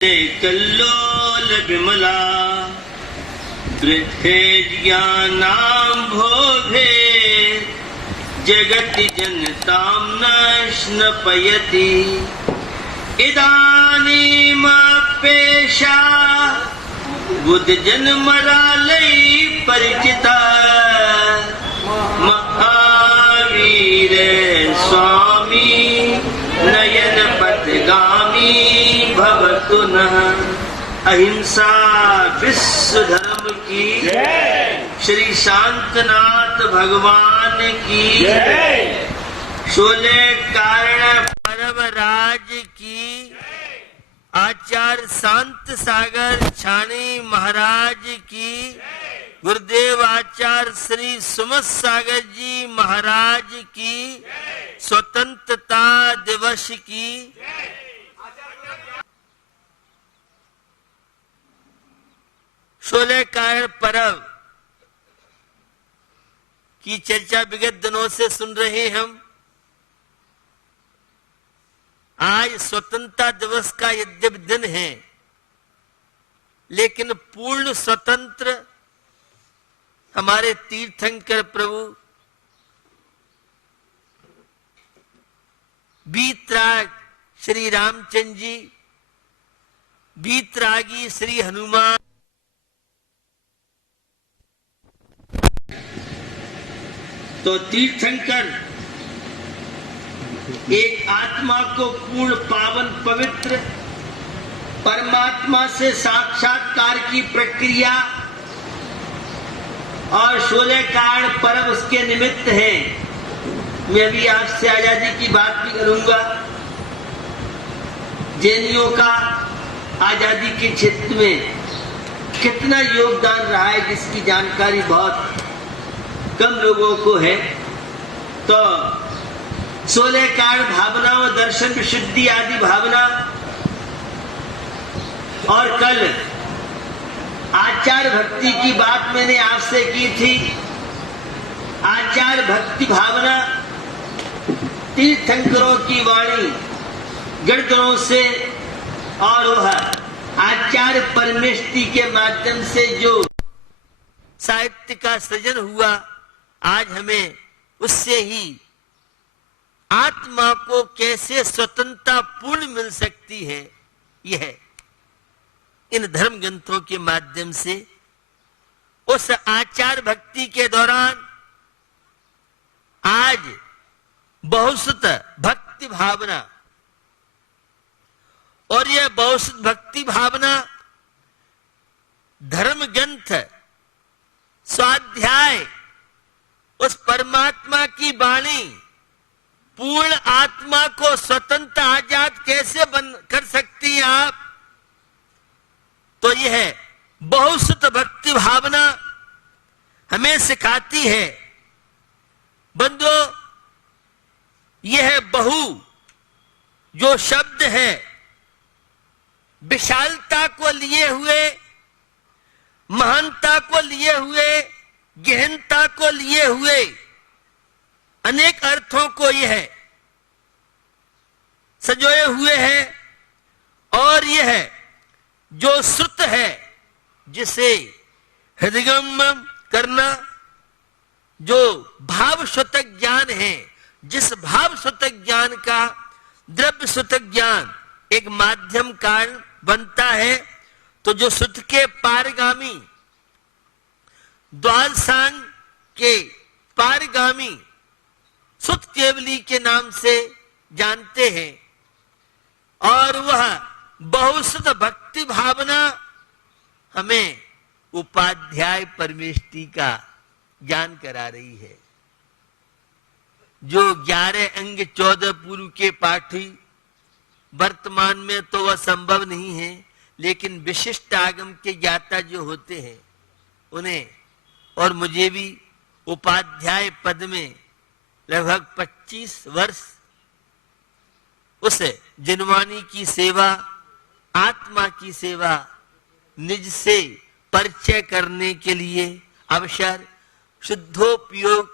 कल्लोल विमला बृहज्ञानाम्भोधे जगति जनतां नश्नपयति इदानीमप्येषा बुद्धजनमरालय परिचिता महावीर स्वामी नयन पथगामी भवतु नः। अहिंसा विश्व धर्म की श्री शांतनाथ भगवान की शोले कारण परमराज की आचार्य शांत सागर छाणी महाराज की गुरुदेव आचार्य श्री सुमत सागर जी महाराज की स्वतंत्रता दिवस की शोले कारण पर्व की चर्चा विगत दिनों से सुन रहे हम। आज स्वतंत्रता दिवस का यद्यपि दिन है, लेकिन पूर्ण स्वतंत्र हमारे तीर्थंकर प्रभु बीतराग श्री रामचंद्र जी, बीतरागी श्री हनुमान, तो तीर्थंकर एक आत्मा को पूर्ण पावन पवित्र परमात्मा से साक्षात्कार की प्रक्रिया और शोले कारण पर्व उसके निमित्त है। मैं अभी आपसे आजादी की बात भी करूंगा। जैनियों का आजादी के क्षेत्र में कितना योगदान रहा है, जिसकी जानकारी बहुत कम लोगों को है। तो शोले कारण भावना और दर्शन विशुद्धि आदि भावना, और कल आचार्य भक्ति की बात मैंने आपसे की थी। आचार्य भक्ति भावना तीर्थंकरों की वाणी गणगणों से और वह आचार्य परमेष्टि के माध्यम से जो साहित्य का सृजन हुआ, आज हमें उससे ही आत्मा को कैसे स्वतंत्रता पूर्ण मिल सकती है, यह इन धर्म ग्रंथों के माध्यम से उस आचार भक्ति के दौरान आज बहुसुत भक्ति भावना, और यह बहुसुत भक्ति भावना धर्म ग्रंथ स्वाध्याय उस परमात्मा की वाणी पूर्ण आत्मा को स्वतंत्र आजाद कैसे बन कर सकती हैं आप, तो यह बहुसुत भक्ति भावना हमें सिखाती है। बंधुओं, यह बहु जो शब्द है विशालता को लिए हुए, महानता को लिए हुए, गहनता को लिए हुए अनेक अर्थों को यह सजोए हुए है। और यह जो श्रुत है, जिसे हृदयंगम करना, जो भाव श्रुतक ज्ञान है, जिस भाव श्रुतक ज्ञान का द्रव्य श्रुतक ज्ञान एक माध्यम कारण बनता है, तो जो श्रुत के पारगामी, द्वादशांग के पारगामी श्रुत केवली के नाम से जानते हैं। और वह बहुसुत भक्ति भावना हमें उपाध्याय परमेष्टि का ज्ञान करा रही है। जो 11 अंग 14 पूर्व के पाठी वर्तमान में तो वह संभव नहीं है, लेकिन विशिष्ट आगम के ज्ञाता जो होते हैं उन्हें, और मुझे भी उपाध्याय पद में लगभग 25 वर्ष उस जिनवानी की सेवा, आत्मा की सेवा, निज से परिचय करने के लिए अवसर, शुद्धोपयोग,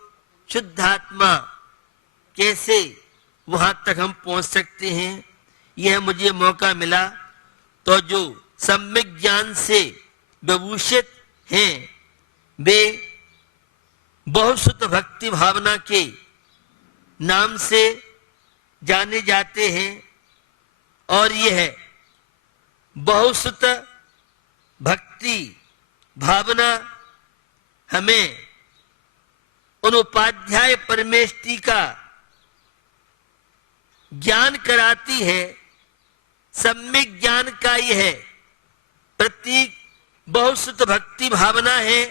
शुद्धात्मा कैसे वहां तक हम पहुंच सकते हैं, यह मुझे मौका मिला। तो जो सम्यक ज्ञान से विभूषित हैं वे बहुसुत भक्ति भावना के नाम से जाने जाते हैं। और यह बहुसुत भक्ति भावना हमें उन उपाध्याय परमेष्टि का ज्ञान कराती है। सम्यक ज्ञान का यह प्रतीक बहुसुत भक्ति भावना है।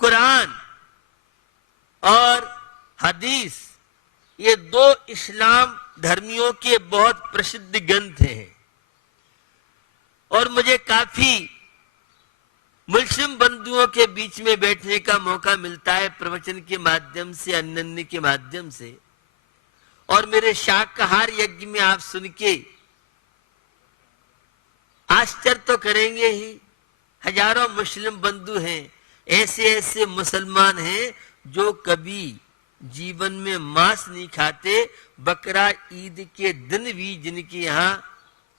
कुरान और हदीस ये दो इस्लाम धर्मियों के बहुत प्रसिद्ध ग्रंथ हैं और मुझे काफी मुस्लिम बंधुओं के बीच में बैठने का मौका मिलता है प्रवचन के माध्यम से, अन्य के माध्यम से। और मेरे शाकाहार यज्ञ में आप सुन के आश्चर्य तो करेंगे ही। हजारों मुस्लिम बंधु हैं, ऐसे ऐसे मुसलमान हैं जो कभी जीवन में मांस नहीं खाते। बकरा ईद के दिन भी जिनके यहाँ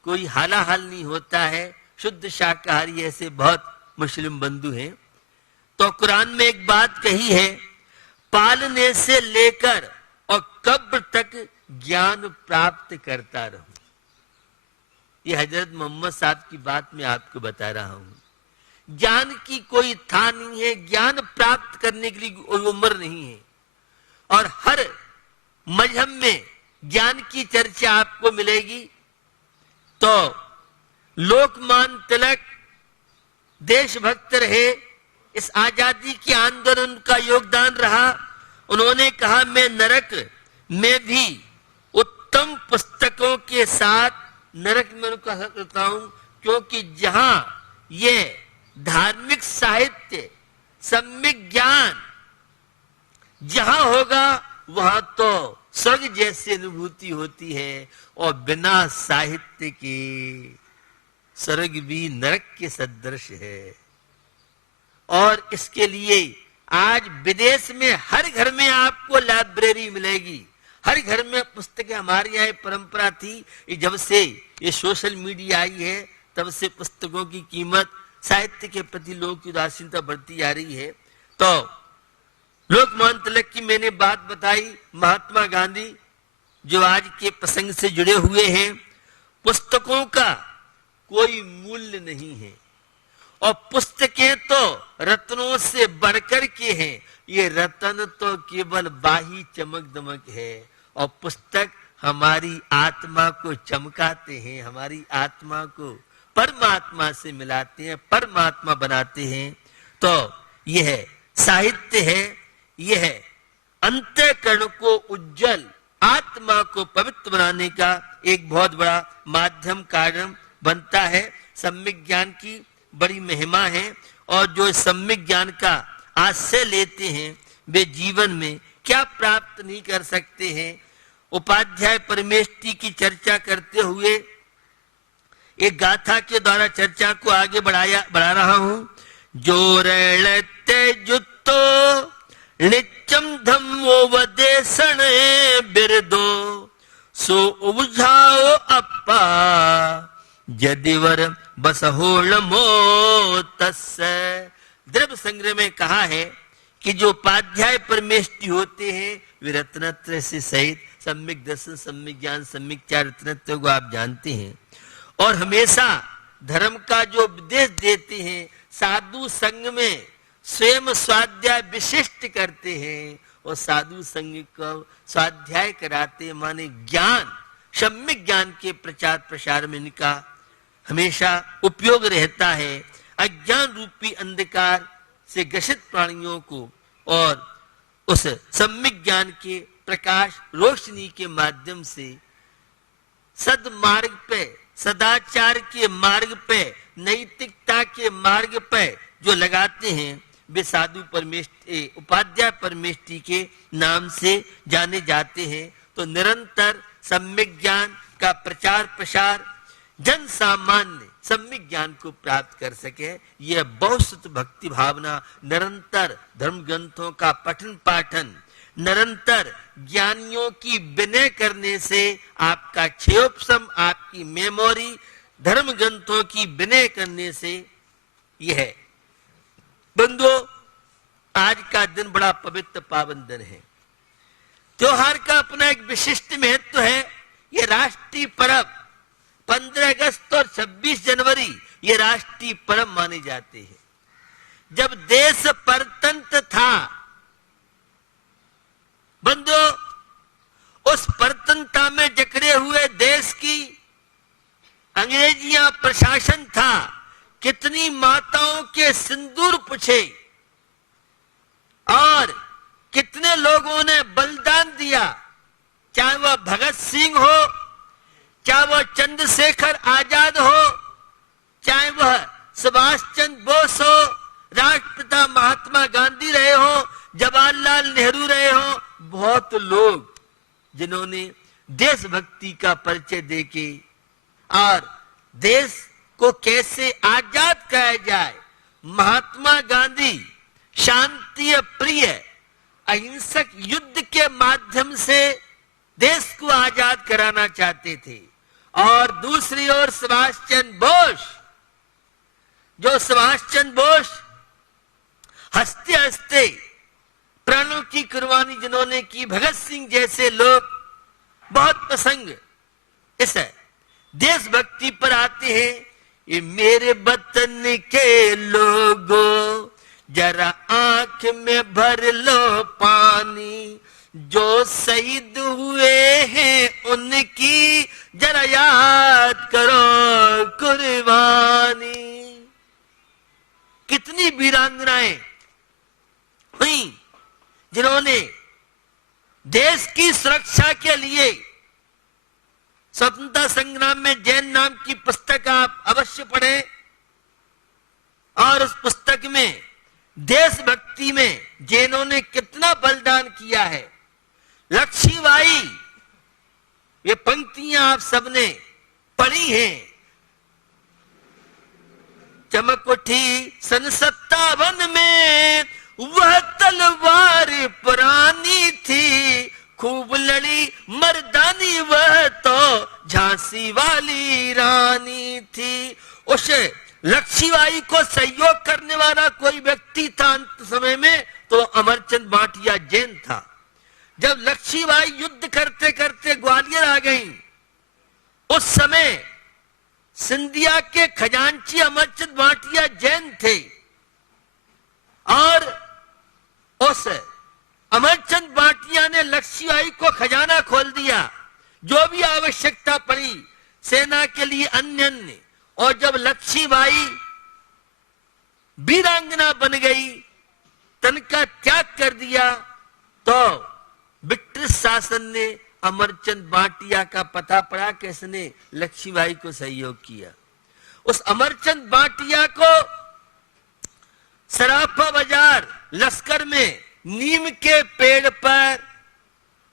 कोई हालाहाल नहीं होता है, शुद्ध शाकाहारी ऐसे बहुत मुस्लिम बंधु हैं। तो कुरान में एक बात कही है, पालने से लेकर और कब्र तक ज्ञान प्राप्त करता रहूं। ये हजरत मोहम्मद साहब की बात मैं आपको बता रहा हूं। ज्ञान की कोई था नहीं है, ज्ञान प्राप्त करने के लिए कोई उम्र नहीं है। और हर मजहब में ज्ञान की चर्चा आपको मिलेगी। तो लोकमान्य तिलक देशभक्त रहे, इस आजादी के आंदोलन का योगदान रहा। उन्होंने कहा मैं नरक में भी उत्तम पुस्तकों के साथ नरक में उनका करता हूं, क्योंकि जहां ये धार्मिक साहित्य सम्यक ज्ञान जहां होगा वहां तो स्वर्ग जैसी अनुभूति होती है। और बिना साहित्य के स्वर्ग भी नरक के सदृश है। और इसके लिए आज विदेश में हर घर में आपको लाइब्रेरी मिलेगी, हर घर में पुस्तकें। हमारे यहाँ परंपरा थी, जब से ये सोशल मीडिया आई है तब से पुस्तकों की कीमत, साहित्य के प्रति लोगों की उदासीनता बढ़ती जा रही है। तो लोकमान्य तिलक की मैंने बात बताई, महात्मा गांधी जो आज के प्रसंग से जुड़े हुए हैं। पुस्तकों का कोई मूल्य नहीं है और पुस्तकें तो रत्नों से बढ़कर के हैं। ये रत्न तो केवल बाही चमक दमक है और पुस्तक हमारी आत्मा को चमकाते हैं, हमारी आत्मा को परमात्मा से मिलाते हैं, परमात्मा बनाते हैं। तो यह साहित्य है, यह अंतःकरण को उज्जवल, आत्मा को पवित्र बनाने का एक बहुत बड़ा माध्यम कारण बनता है। सम्यक ज्ञान की बड़ी महिमा है और जो सम्यक ज्ञान का आश्रय लेते हैं वे जीवन में क्या प्राप्त नहीं कर सकते हैं। उपाध्याय परमेष्टि की चर्चा करते हुए एक गाथा के द्वारा चर्चा को आगे बढ़ा रहा हूं। जोरणते जुत्तो नित्यम धम्मोपदेशन बिरदो सो उबझाओ अप्पा यदिवर बसहोलमो तस्य। द्रव्य संग्रह में कहा है कि जो उपाध्याय परमेष्टि होते हैं वे रत्नत्रय से सहित सम्यक दर्शन, सम्यक ज्ञान, सम्यक चार रत्नत्रय को आप जानते हैं। और हमेशा धर्म का जो उपदेश देते हैं, साधु संग में स्वयं स्वाध्याय विशिष्ट करते हैं और साधु संग को स्वाध्याय कराते, माने ज्ञान, सम्यक ज्ञान के प्रचार प्रसार में इनका हमेशा उपयोग रहता है। अज्ञान रूपी अंधकार से ग्रसित प्राणियों को और उस सम्यक ज्ञान के प्रकाश रोशनी के माध्यम से सदमार्ग पे, सदाचार के मार्ग पे, नैतिकता के मार्ग पे जो लगाते हैं वे साधु परमेष्टि, उपाध्याय परमेष्टि के नाम से जाने जाते हैं। तो निरंतर सम्यक ज्ञान का प्रचार प्रसार, जन सामान्य सम्यक ज्ञान को प्राप्त कर सके, यह बहुत भक्ति भावना, निरंतर धर्म ग्रंथों का पठन पाठन, निरंतर ज्ञानियों की विनय करने से आपका क्षयोपशम, आपकी मेमोरी धर्म ग्रंथों की विनय करने से यह है। बंधुओं, आज का दिन बड़ा पवित्र पावन दिन है। त्योहार का अपना एक विशिष्ट महत्व है। ये राष्ट्रीय पर्व 15 अगस्त और 26 जनवरी ये राष्ट्रीय पर्व माने जाते हैं। जब देश परतंत्र था बंधुओं, उस परतंत्रता में जकड़े हुए देश की अंग्रेजियां प्रशासन था। कितनी माताओं के सिंदूर पूछे और कितने लोगों ने बलिदान दिया, चाहे वह भगत सिंह हो, चाहे वह चंद्रशेखर आजाद हो, चाहे वह सुभाष चंद्र बोस हो, राष्ट्रपिता महात्मा गांधी रहे हो, जवाहरलाल नेहरू रहे हो। बहुत लोग जिन्होंने देशभक्ति का परिचय देके और देश को कैसे आजाद कराया जाए, महात्मा गांधी शांति प्रिय अहिंसक युद्ध के माध्यम से देश को आजाद कराना चाहते थे। और दूसरी ओर सुभाष चंद्र बोस, जो सुभाष चंद्र बोस हंसते हंसते प्राणों की कुर्बानी जिन्होंने की, भगत सिंह जैसे लोग बहुत प्रसंग इस देशभक्ति पर आते हैं। ये मेरे वतन के लोगों जरा आंख में भर लो पानी, जो शहीद हुए हैं उनकी जरा याद करो कुर्बानी। कितनी वीरांगनाएं हुई जिन्होंने देश की सुरक्षा के लिए स्वतंत्रता संग्राम में जैन नाम की पुस्तक आप अवश्य पढ़ें। और उस पुस्तक में देशभक्ति में जैनों ने कितना बलिदान किया है। लक्ष्मीबाई, ये पंक्तियां आप सबने पढ़ी हैं। चमक उठी सन 57 में, वह तलवार पुरानी थी, खूब लड़ी मर्दानी, वह तो झांसी वाली रानी थी। उस लक्ष्मीबाई को सहयोग करने वाला कोई व्यक्ति था अंत समय में, तो अमरचंद भाटिया जैन था। जब लक्ष्मीबाई युद्ध करते करते ग्वालियर आ गई, उस समय सिंधिया के खजांची अमरचंद भाटिया जैन थे। और उस अमरचंद भाटिया ने लक्ष्मीबाई को खजाना खोल दिया, जो भी आवश्यकता पड़ी सेना के लिए अन्य। और जब लक्ष्मीबाई वीरांगना बन गई, तन का त्याग कर दिया, तो ब्रिटिश शासन ने अमरचंद भाटिया का पता पड़ा कि इसने लक्ष्मीबाई को सहयोग किया। उस अमरचंद भाटिया को सराफा बाजार लश्कर में नीम के पेड़ पर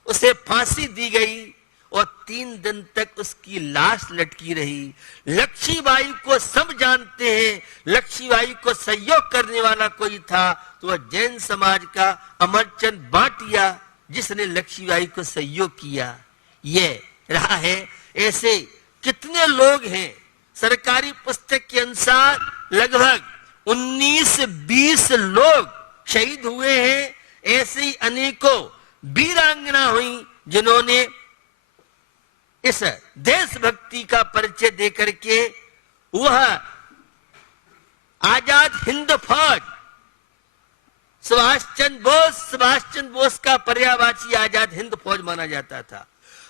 उसे फांसी दी गई और 3 दिन तक उसकी लाश लटकी रही। लक्ष्मीबाई को सब जानते हैं, लक्ष्मीबाई को सहयोग करने वाला कोई था तो वह जैन समाज का अमरचंद भाटिया, जिसने लक्ष्मीबाई को सहयोग किया। ये रहा है। ऐसे कितने लोग हैं। सरकारी पुस्तक के अनुसार लगभग 19-20 लोग शहीद हुए हैं। ऐसे ही अनेकों वीरांगना हुई जिन्होंने इस देशभक्ति का परिचय देकर के वह आजाद हिंद फौज, सुभाष चंद्र बोस का पर्यायवाची आजाद हिंद फौज माना जाता था।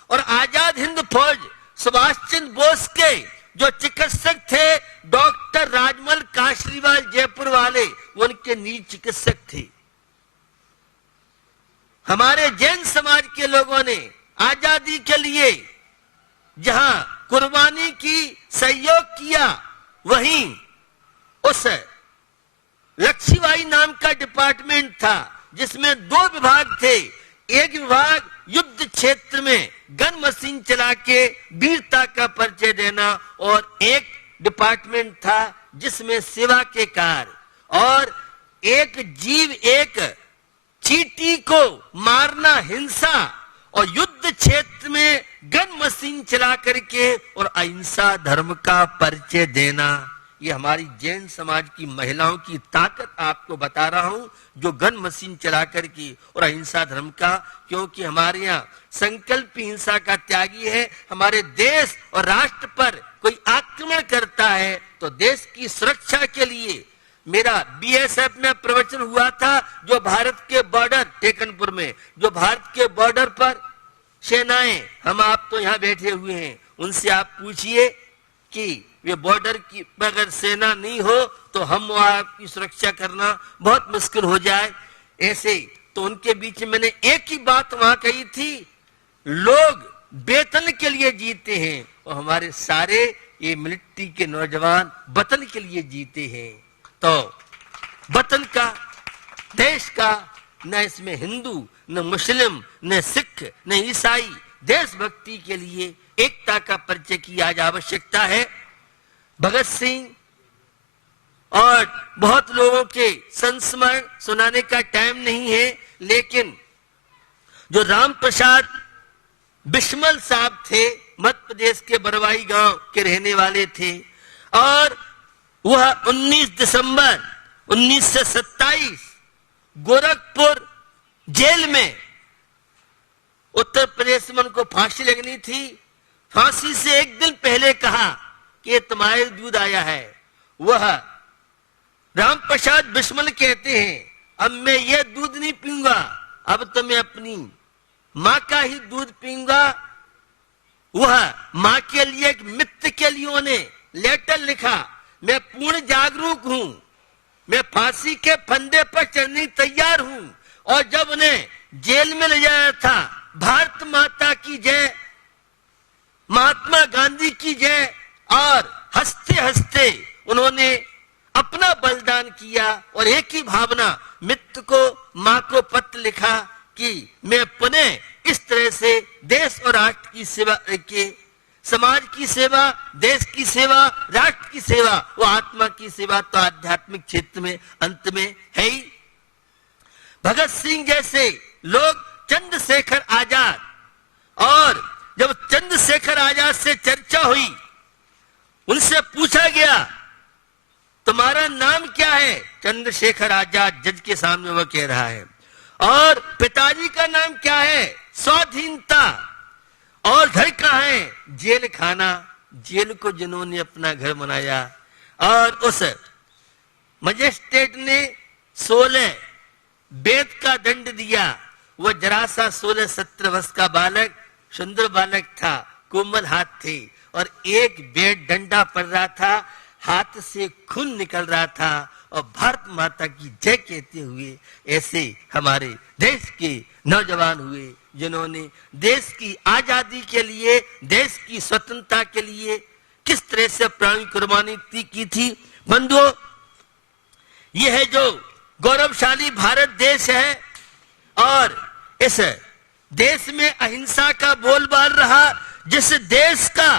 और आजाद हिंद फौज सुभाष चंद्र बोस के जो चिकित्सक थे डॉक्टर राजमल काशरीवाल जयपुर वाले, वो उनके नीज चिकित्सक थे। हमारे जैन समाज के लोगों ने आजादी के लिए जहां कुर्बानी की, सहयोग किया, वहीं उस लक्ष्मीबाई नाम का डिपार्टमेंट था जिसमें 2 विभाग थे। एक विभाग युद्ध क्षेत्र में गन मशीन चला के वीरता का परिचय देना, और एक डिपार्टमेंट था जिसमें सेवा के कार्य और एक जीव, एक चींटी को मारना, हिंसा, और युद्ध क्षेत्र में गन मशीन चला करके और अहिंसा धर्म का परिचय देना, ये हमारी जैन समाज की महिलाओं की ताकत आपको बता रहा हूं, जो गन मशीन चला करके और अहिंसा धर्म का, क्योंकि हमारे यहाँ संकल्प हिंसा का त्यागी है। हमारे देश और राष्ट्र पर कोई आक्रमण करता है तो देश की सुरक्षा के लिए, मेरा बीएसएफ में प्रवचन हुआ था, जो भारत के बॉर्डर टेकनपुर में, जो भारत के बॉर्डर पर सेनाएं, हम आप तो यहाँ बैठे हुए हैं, उनसे आप पूछिए कि वे बॉर्डर की अगर सेना नहीं हो तो हम वहां की सुरक्षा करना बहुत मुश्किल हो जाए। ऐसे तो उनके बीच में मैंने एक ही बात वहां कही थी, लोग वेतन के लिए जीते हैं और हमारे सारे ये मिलिट्री के नौजवान वतन के लिए जीते हैं। तो वतन का, देश का, न इसमें हिंदू न मुस्लिम न सिख न ईसाई, देशभक्ति के लिए एकता का परिचय की आज आवश्यकता है। भगत सिंह और बहुत लोगों के संस्मरण सुनाने का टाइम नहीं है, लेकिन जो राम प्रसाद बिस्मल साहब थे, मध्य प्रदेश के बरवाई गांव के रहने वाले थे, और वह 19 दिसंबर 1927 गोरखपुर जेल में, उत्तर प्रदेश में उनको फांसी लगनी थी, फांसी से एक दिन पहले कहा कि तुम्हारे दूध आया है। वह राम प्रसाद बिस्मल कहते हैं, अब मैं ये दूध नहीं पीऊंगा, अब तो मैं अपनी माँ का ही दूध पीऊंगा। वह माँ के लिए, एक मित्र के लिए उन्हें लेटर लिखा, मैं पूर्ण जागरूक हूं, मैं फांसी के फंदे पर चढ़ने तैयार हूं। और जब उन्हें जेल में ले जाया था, भारत माता की जय, महात्मा गांधी की जय, और हंसते हंसते उन्होंने अपना बलिदान किया और एक ही भावना, मित्र को, माँ को पत्र लिखा कि मैं पुनः इस तरह से देश और राष्ट्र की सेवा के, समाज की सेवा, देश की सेवा, राष्ट्र की सेवा, वो आत्मा की सेवा तो आध्यात्मिक क्षेत्र में अंत में है ही। भगत सिंह जैसे लोग, चंद्रशेखर आजाद, और जब चंद्रशेखर आजाद से चर्चा हुई, उनसे पूछा गया तुम्हारा नाम क्या है, चंद्रशेखर आजाद जज के सामने वह कह रहा है, और पिताजी का नाम क्या है, स्वाधीनता, और घर कहाँ है, जेल खाना, जेल को जिन्होंने अपना घर बनाया। और उस मजिस्ट्रेट ने 16 वेद का दंड दिया, वह जरा सा 16-17 वर्ष का बालक, सुंदर बालक था, कोमल हाथ थे, और एक वेद डंडा पड़ रहा था, हाथ से खून निकल रहा था, और भारत माता की जय कहते हुए ऐसे हमारे देश के नौजवान हुए, जिन्होंने देश की आजादी के लिए, देश की स्वतंत्रता के लिए किस तरह से प्राण कुर्बानी की थी। बंधुओं, यह है जो गौरवशाली भारत देश है, और इस देश में अहिंसा का बोलबाल रहा। जिस देश का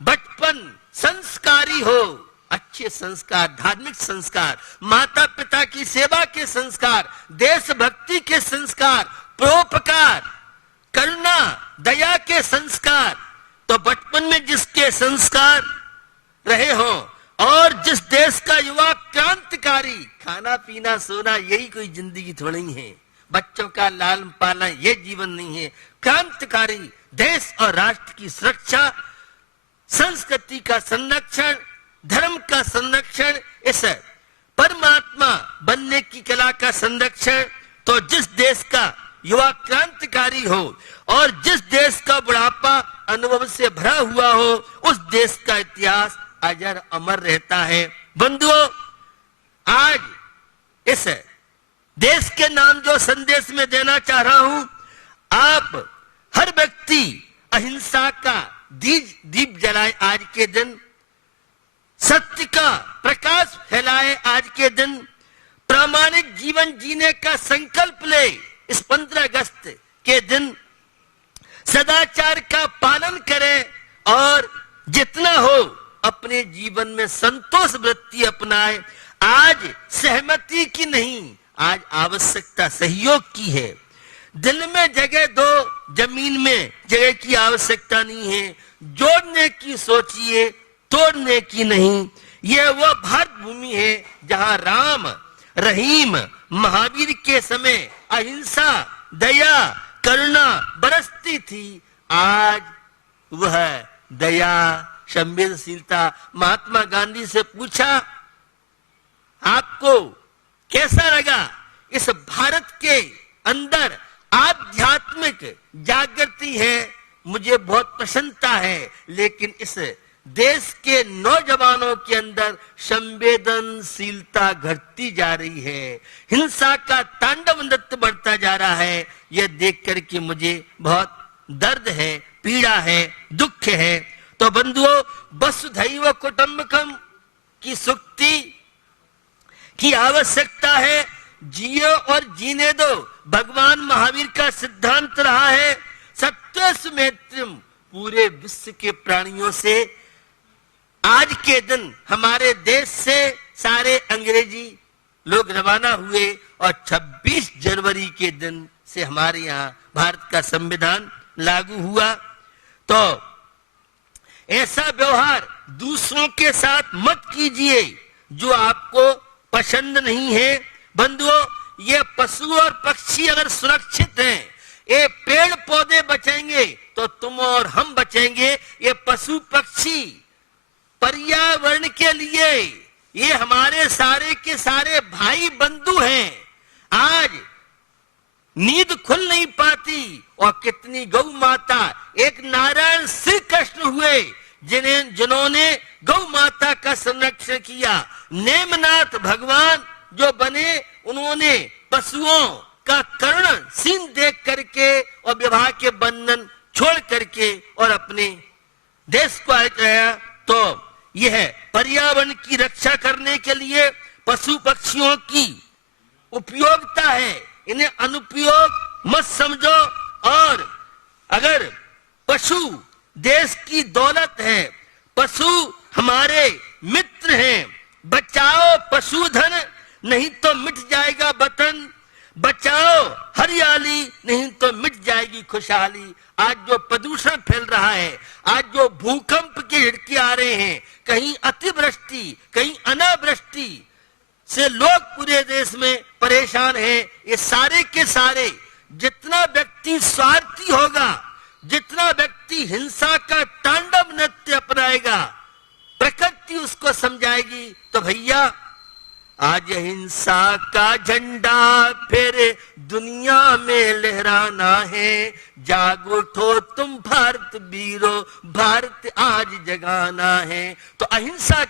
बचपन संस्कारी हो, अच्छे संस्कार, धार्मिक संस्कार, माता पिता की सेवा के संस्कार, देशभक्ति के संस्कार, परोपकार, करुणा, दया के संस्कार, तो बचपन में जिसके संस्कार रहे हों, और जिस देश का युवा क्रांतिकारी, खाना पीना सोना यही कोई जिंदगी थोड़ी है, बच्चों का लालन पालन ये जीवन नहीं है। क्रांतिकारी देश और राष्ट्र की सुरक्षा, संस्कृति का संरक्षण, धर्म का संरक्षण, इस परमात्मा बनने की कला का संरक्षण, तो जिस देश का युवा क्रांतिकारी हो और जिस देश का बुढ़ापा अनुभव से भरा हुआ हो, उस देश का इतिहास अजर अमर रहता है। बंधुओं, आज इस देश के नाम जो संदेश में देना चाह रहा हूं, आप हर व्यक्ति अहिंसा का दीप जलाए आज के दिन, सत्य का प्रकाश फैलाए आज के दिन, प्रामाणिक जीवन जीने का संकल्प ले इस 15 अगस्त के दिन, सदाचार का पालन करें और जितना हो अपने जीवन में संतोष वृत्ति अपनाए। आज सहमति की नहीं, आज आवश्यकता सहयोग की है। दिल में जगह दो, जमीन में जगह की आवश्यकता नहीं है। जोड़ने की सोचिए, तोड़ने की नहीं। यह वो भारत भूमि है जहां राम, रहीम, महावीर के समय अहिंसा, दया, करुणा बरसती थी। आज वह दया, संवेदनशीलता। महात्मा गांधी से पूछा, आपको कैसा लगा? इस भारत के अंदर आध्यात्मिक जागृति है, मुझे बहुत प्रसन्नता है, लेकिन इस देश के नौजवानों के अंदर संवेदनशीलता घटती जा रही है, हिंसा का तांडव नृत्य बढ़ता जा रहा है। यह देख करके मुझे बहुत दर्द है, पीड़ा है, दुख है। तो बंधुओं, वसुधैव कुटुंबकम की सूक्ति की आवश्यकता है। जियो और जीने दो, भगवान महावीर का सिद्धांत रहा है। सत्यस्व मैत्रीम, पूरे विश्व के प्राणियों से। आज के दिन हमारे देश से सारे अंग्रेजी लोग रवाना हुए और 26 जनवरी के दिन से हमारे यहाँ भारत का संविधान लागू हुआ। तो ऐसा व्यवहार दूसरों के साथ मत कीजिए जो आपको पसंद नहीं है। बंधुओं, ये पशु और पक्षी अगर सुरक्षित हैं, ये पेड़ पौधे बचेंगे तो तुम और हम बचेंगे। ये पशु पक्षी पर्यावरण के लिए ये हमारे सारे के सारे भाई बंधु हैं। आज नींद खुल नहीं पाती और कितनी गौ माता, एक नारायण श्री कृष्ण हुए जिन्होंने गौ माता का संरक्षण किया। नेमनाथ भगवान जो बने, उन्होंने पशुओं का करुण सीन देख करके और विवाह के बंधन छोड़ करके और अपने देश को आया। तो यह पर्यावरण की रक्षा करने के लिए पशु पक्षियों की उपयोगिता है, इन्हें अनुपयोग मत समझो। और अगर पशु देश की दौलत है, पशु हमारे मित्र हैं, बचाओ पशुधन, नहीं तो मिट जाएगा वतन। बचाओ हरियाली, नहीं तो मिट जाएगी खुशहाली। आज जो प्रदूषण फैल रहा है, आज जो भूकंप के झटके आ रहे हैं, कहीं अतिवृष्टि, कहीं अनावृष्टि से लोग पूरे देश में परेशान हैं। ये सारे के सारे, जितना व्यक्ति स्वार्थी होगा, जितना व्यक्ति हिंसा का तांडव नृत्य अपनाएगा, प्रकृति उसको समझाएगी। तो भैया, आज हिंसा का झंडा फिर दुनिया में लहराना है। जाग उठो तुम भारत वीरों, भारत आज जगाना है। तो अहिंसा